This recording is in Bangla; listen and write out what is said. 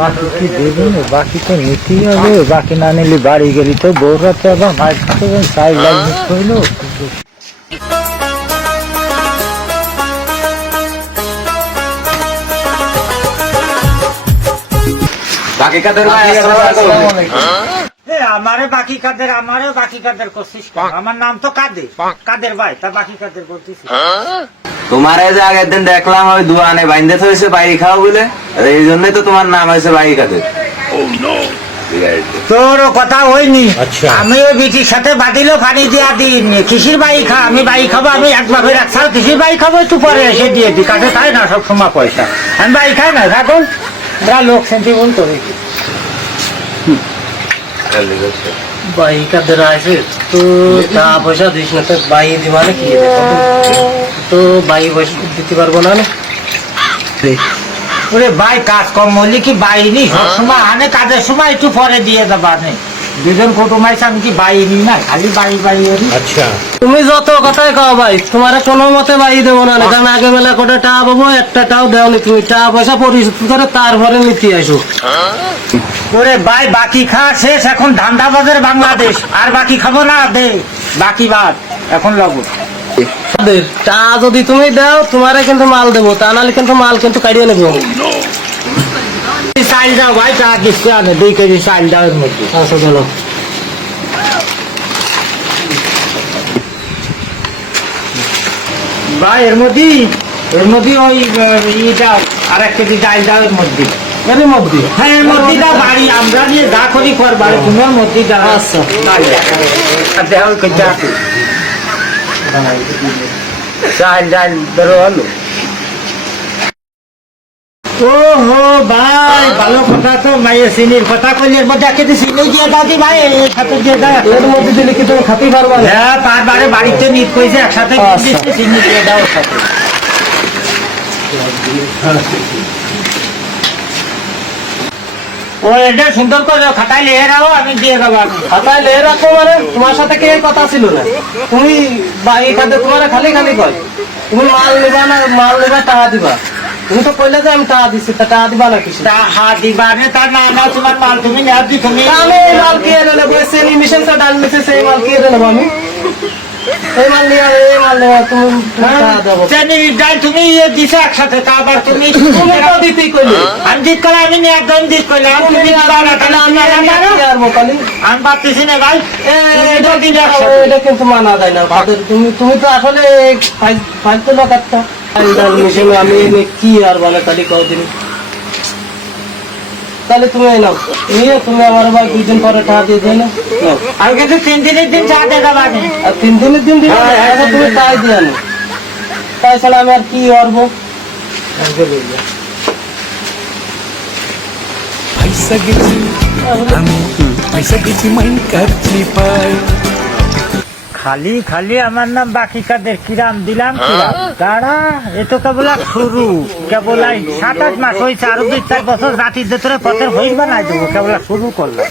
বাকি কি দেবেন? বাকি তো নিতেই হবে, বাকি না নিলে বাড়ি গেলি তো বউ রাতে আবার মায়ের সাথে চাই লাগবে কইলো। বাকি কাদের ভাই আমারে বাকি কাদের, আমারও বাকি কাদের করছিস কেন? আমার নাম তো কাদের, কাদের ভাই, তা বাকি কাদের করতেছিস? তোমার এই যে আগের দিন দেখলাম ওই দুয়ানে বাইন্দে হয়েছে বাইরে খাওয়া বলে, এই জন্যই তো তোমার নাম হয়েছে বাকি কাদের। তোর কথা হয়নি। আমি ওই বিটির সাথে বাদিলেও পানি দিয়া দিইনি। কিসির বাই খা, আমি বাই খাবো, আমি একবার করে একসাল কিসির বাই খাবো, একটু পরে এসে দিয়ে দিই। কাছে খাই না সব সময় পয়সা, আমি বাই খাই না। এখন লোক সেন্টি বল করে বাইকাদের আছে তো টাকা পয়সা দিস না, তো বাই দিবা নাকি? তো বাই পয়সা দিতে পারবো না। ওরে ভাই কাজ কম হলে কি বাইনি সবসময় আনে, কাজের সময় একটু পরে দিয়ে দেবা নেই। দুজন কুটুমাইছে আমি কি বাইনি না, খালি বাই বাই। আচ্ছা তুমি যত কথাই কও ভাই, তোমার কোনো মতে বাই দেবো না, কারণ আগে বেলা কোটা টাকা পাবো, একটা টাও দেওনি। তুমি টাকা পয়সা পরিশোধ করে তারপরে নিতে আসো। ওরে ভাই বাকি খা শেষ, এখন ধান্দা বাজার বাংলাদেশ, আর বাকি খাবো না, দে বাকি বাদ এখন লাগো। টাকা যদি তুমি দাও তোমারে কিন্তু মাল দেবো, তা নাহলে কিন্তু মাল কিন্তু কাটিয়ে নেবো। চাল দাও ভাই, টাকা কিস্তি আনে 2 কেজি চাল দাও এর মধ্যে। আচ্ছা চলো। ভাই এর মধ্যে ওই ইটা আর 1 কেজি চাল দাও এর মধ্যে। এর মধ্যে? হ্যাঁ এর মধ্যে দাও, বাড়ি আমরা নিয়ে যা করি কর, বাড়ি তোমার মধ্যে দাও। আচ্ছা দেওয়া কেটে চাল ডাল ধরো হলো। ও হো ভাই ভালো কথা তো, মাইয়ে চিনির কথা কইলে এর মধ্যে 1 কেজি চিনি দিয়ে দাও দি ভাই, এর সাথে দিয়ে দাও। এর মধ্যে দিলে কি তুমি খাতে পারবা না? হ্যাঁ তারপরে বাড়িতে নিট কইছে একসাথে চিনি দিয়ে দাও সাথে। ও এটা সুন্দর করে খাতায় লিখে রাখো, আমি দিয়ে দেবো। খাতায় লেয়ে রাখো মানে? তোমার সাথে কে কথা ছিল না? তুমি বাই খাতে তোমার খালি খালি কয় তুমি মাল নেবা না, মাল নেবা টাকা দিবা। তুমি তো কইলে যে আমি টাকা দিচ্ছি, তা টাকা দিবা না কিছু? টাকা দিবা না, তার না না তোমার মাল তুমি নেওয়া দি, তুমি আমি এই মাল কি এনে নেবো? চেনি মিশন ডাল মিশে সেই মাল কি এনে নেবো আমি? এই মাল নিয়ে এই মাল নেওয়া তুমি টাকা দেবো। চিনি ডাল তুমি দিছো একসাথে, তারপর তুমি তুমি তো দিতেই কইলে। আমি দিত করে, আমি নিয়ে একদম দিত করলাম, তুমি দিবা না, তাহলে আমি আর আমি পারতেছি না ভাই। এটা কিন্তু মানা যায় না। তুমি তো আসলে ফালতু লোক একটা। আমি এনে কি আর বলে তাহলে কদিন, তাহলে তুমি নাও নিয়ে তুমি আমার ভাই 2 দিন পরে টাকা দিয়ে দেয় না। আমি কিন্তু 3 দিনের দিন চা দিয়ে দেবা না। আর 3 দিনের দিন দিবে তুমি তাই দিয়ে আনো, তাই ছাড়া আমি আর কি করবো? খালি খালি আমার নাম বাকি কাদের, কিরাম দিলাম কিরাম দাঁড়া। এ তো কেবল শুরু, কেবল 7-8 মাস হয়েছে, আরো 2-4 বছর জাতির ভেতরে পথের হইবা নাই দেবো, কেবল শুরু করলাম।